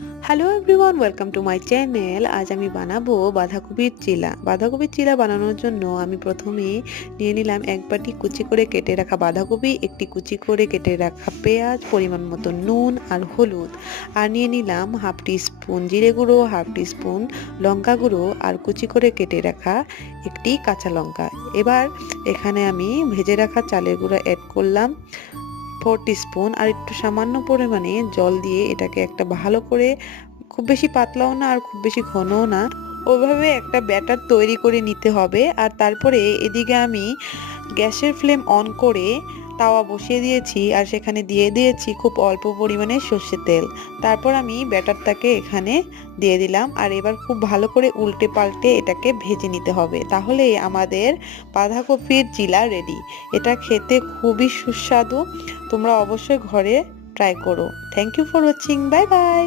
Hello everyone, welcome to my channel. আজ আমি বানাবো বাঁধাকপির চিলা। বাঁধাকপির চিলা বানানোর জন্য আমি প্রথমে নিয়ে নিলাম এক বাটি কুচি করে কেটে রাখা বাঁধাকপি, একটি কুচি করে কেটে রাখা পেঁয়াজ, পরিমাণ মতো নুন আর হলুদ, আর নিয়ে নিলাম হাফ টি স্পুন জিরে গুঁড়ো, হাফ টি স্পুন লঙ্কা গুঁড়ো আর কুচি করে কেটে রাখা একটি কাঁচা লঙ্কা। এবার এখানে আমি ভেজে রাখা চালের গুঁড়ো অ্যাড করলাম 4 টিস্পুন, আর একটু সামান্য পরিমাণে জল দিয়ে এটাকে একটা ভালো করে, খুব বেশি পাতলাও না আর খুব বেশি ঘনও না, ওইভাবে একটা ব্যাটার তৈরি করে নিতে হবে। আর তারপরে এদিকে আমি গ্যাসের ফ্লেম অন করে তাওয়া বসিয়ে দিয়েছি, আর সেখানে দিয়ে দিয়েছি খুব অল্প পরিমাণে সর্ষের তেল। তারপর আমি ব্যাটারটাকে এখানে দিয়ে দিলাম, আর এবার খুব ভালো করে উল্টে পাল্টে এটাকে ভেজে নিতে হবে, তাহলে আমাদের বাঁধাকপির চিলা রেডি। এটা খেতে খুবই সুস্বাদু, তোমরা অবশ্যই ঘরে ট্রাই করো। Thank you for watching, bye by.